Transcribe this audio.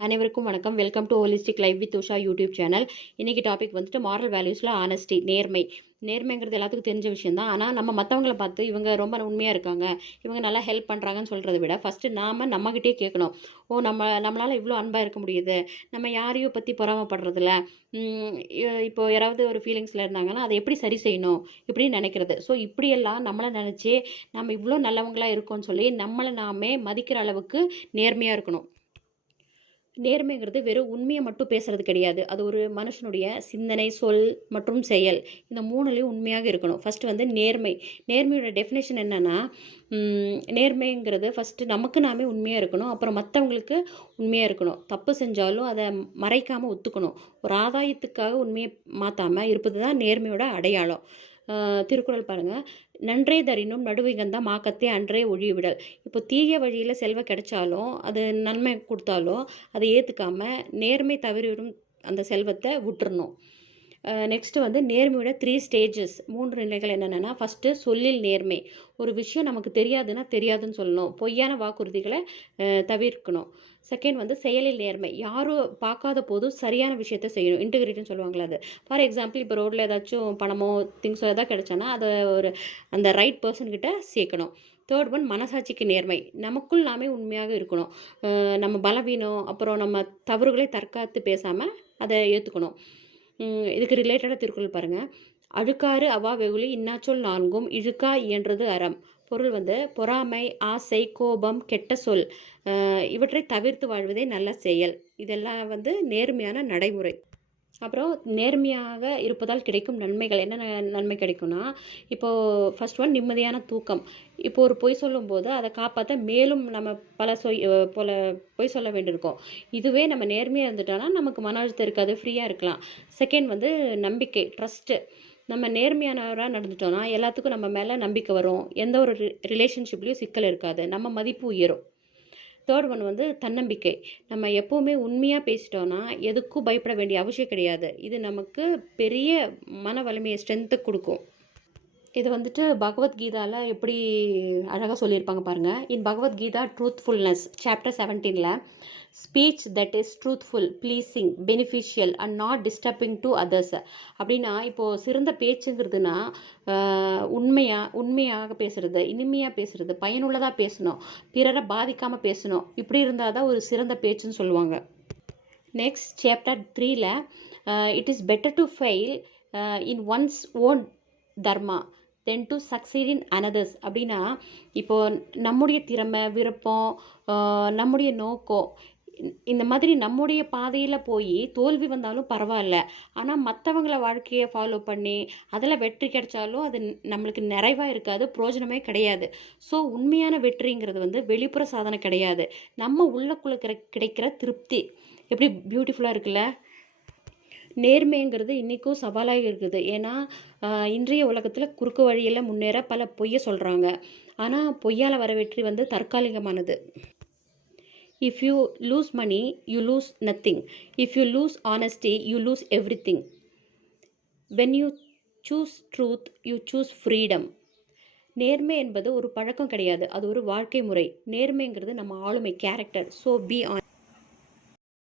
அனைவருக்கும் வணக்கம். Welcome to holistic life with Usha YouTube channel. இன்றைக்கி டாபிக் வந்துட்டு மாரல் வேல்யூஸில் ஆனஸ்டி, நேர்மை. நேர்மைங்கிறது எல்லாத்துக்கும் தெரிஞ்ச விஷயம் தான். ஆனால் நம்ம மற்றவங்கள பார்த்து இவங்க ரொம்ப உண்மையாக இருக்காங்க, இவங்க நல்லா ஹெல்ப் பண்ணுறாங்கன்னு சொல்கிறத விட ஃபஸ்ட்டு நம்மகிட்டே கேட்கணும். நம்மளால் இவ்வளோ அன்பாக இருக்க முடியுது, நம்ம யாரையும் பற்றி பொறாமப்படுறதில்ல. இப்போ யாராவது ஒரு ஃபீலிங்ஸில் இருந்தாங்கன்னா அதை எப்படி சரி செய்யணும் இப்படின்னு நினைக்கிறது. ஸோ இப்படியெல்லாம் நம்மளை நினச்சி நம்ம இவ்வளோ நல்லவங்களாக இருக்கோம்னு சொல்லி நம்மளை நாமே மதிக்கிற அளவுக்கு நேர்மையாக இருக்கணும். நேர்மைங்கிறது வெறும் உண்மையை மட்டும் பேசுறது கிடையாது. அது ஒரு மனுஷனுடைய சிந்தனை, சொல் மற்றும் செயல், இந்த மூணுலேயும் உண்மையாக இருக்கணும். ஃபஸ்ட்டு வந்து நேர்மை. நேர்மையோட டெஃபினேஷன் என்னன்னா, நேர்மைங்கிறது ஃபஸ்ட்டு நமக்கு நாமே உண்மையாக இருக்கணும். அப்புறம் மற்றவங்களுக்கு உண்மையாக இருக்கணும். தப்பு செஞ்சாலும் அதை மறைக்காமல் ஒத்துக்கணும். ஒரு ஆதாயத்துக்காக உண்மையை மாற்றாமல் இருப்பது தான் நேர்மையோட அடையாளம். திருக்குறள் பாருங்கள், நன்றே தரினும் நடுவிகந்த மாக்கத்தை அன்றே ஒழிவிடல். இப்போ தீய வழியில் செல்வம் கிடைச்சாலும் அது நன்மை கொடுத்தாலும் அதை ஏற்றுக்காம நேர்மை தவறிடும் அந்த செல்வத்தை விட்டுறணும். நெக்ஸ்ட்டு வந்து நேர்மையோட 3 ஸ்டேஜஸ், 3 நிலைகள் என்னென்னா, ஃபஸ்ட்டு சொல்லில் நேர்மை. ஒரு விஷயம் நமக்கு தெரியாதுன்னா தெரியாதுன்னு சொல்லணும். பொய்யான வாக்குறுதிகளை தவிர்க்கணும். செகண்ட் வந்து செயலில் நேர்மை. யாரும் பார்க்காத போதும் சரியான விஷயத்த செய்யணும். இன்டெகிரிட்டின்னு சொல்லுவாங்களே அது. ஃபார் எக்ஸாம்பிள், இப்போ ரோட்டில் ஏதாச்சும் பணமோ திங்ஸோ எதாவது கிடைச்சானா அதை அந்த ரைட் பர்சன்கிட்ட சேர்க்கணும். தேர்ட் ஒன் மனசாட்சிக்கு நேர்மை. நமக்குள் நாமே உண்மையாக இருக்கணும். நம்ம பலவீனம் அப்புறம் நம்ம தவறுகளை தற்காத்து பேசாமல் அதை ஏற்றுக்கணும். இதுக்கு ரிலேட்டடாக திருக்குறள் பாருங்கள், அழுக்காறு அவா வெகுளி இன்னாச்சொல் நான்கும் இழுக்கா இயன்றது அறம். பொருள் வந்து பொறாமை, ஆசை, கோபம், கெட்ட சொல் இவற்றை தவிர்த்து வாழ்வதே நல்ல செயல். இதெல்லாம் வந்து நேர்மையான நடைமுறை. அப்புறம் நேர்மையாக இருப்பதால் கிடைக்கும் நன்மைகள் என்னென்ன நன்மை கிடைக்கும்னா, இப்போது ஃபஸ்ட் ஒன் நிம்மதியான தூக்கம். இப்போ ஒரு பொய் சொல்லும்போது அதை காப்பாற்ற மேலும் நம்ம பல பொய் சொல்ல வேண்டியிருக்கோம். இதுவே நம்ம நேர்மையாக இருந்துட்டோன்னா நமக்கு மன அழுத்தம் இருக்காது, ஃப்ரீயாக இருக்கலாம். செகண்ட் வந்து நம்பிக்கை, ட்ரஸ்ட்டு. நம்ம நேர்மையானவராக நடந்துட்டோன்னா எல்லாத்துக்கும் நம்ம மேலே நம்பிக்கை வரும். எந்த ஒரு ரிலேஷன்ஷிப்லேயும் சிக்கல் இருக்காது, நம்ம மதிப்பு உயரும். தேர்ட் ஒன் வந்து தன்னம்பிக்கை. நம்ம எப்போவுமே உண்மையாக பேசிட்டோன்னா எதுக்கும் பயப்பட வேண்டிய அவசியம் கிடையாது. இது நமக்கு பெரிய மன வலிமையை, ஸ்ட்ரென்த்தை கொடுக்கும். இது வந்துட்டு பகவத்கீதாவில் எப்படி அழகாக சொல்லியிருப்பாங்க பாருங்கள். இன் பகவத்கீதா ட்ரூத்ஃபுல்னஸ் சாப்டர் 17ல், speech that is truthful, pleasing, beneficial and not disturbing to others. அப்படின்னா இப்போது சிறந்த பேச்சுங்கிறதுனா உண்மையாக பேசுகிறது, இனிமையாக பேசுகிறது, பயனுள்ளதாக பேசணும், பிறரை பாதிக்காமல் பேசணும். இப்படி இருந்தால் தான் ஒரு சிறந்த பேச்சுன்னு சொல்லுவாங்க. நெக்ஸ்ட் சாப்டர் 3ல், it is better to fail in one's own dharma than to succeed in another's. அப்படின்னா இப்போது நம்முடைய திறமை, விருப்பம், நம்முடைய நோக்கம், இந்த மாதிரி நம்முடைய பாதையில் போய் தோல்வி வந்தாலும் பரவாயில்ல, ஆனால் மற்றவங்கள வாழ்க்கையை ஃபாலோ பண்ணி அதில் வெற்றி கிடைச்சாலும் அது நம்மளுக்கு நிறைவாக இருக்காது, பிரயோஜனமே கிடையாது. ஸோ உண்மையான வெற்றிங்கிறது வந்து வெளிப்புற சாதனை கிடையாது, நம்ம உள்ளக்குள்ள கிடைக்கிற திருப்தி. எப்படி பியூட்டிஃபுல்லாக இருக்குல்ல. நேர்மைங்கிறது இன்றைக்கும் சவாலாக இருக்குது. ஏன்னா இன்றைய உலகத்தில் குறுக்கு வழியில் முன்னேற பல பொய்யை சொல்கிறாங்க. ஆனால் பொய்யால் வர வெற்றி வந்து தற்காலிகமானது. If you lose money you lose nothing, if you lose honesty you lose everything. When you choose truth you choose freedom. நேர்மை என்பது ஒரு பழக்கம் கிடையாது, அது ஒரு வாழ்க்கை முறை. நேர்மைங்கிறது நம்ம ஆளுமை, கேரக்டர். So be on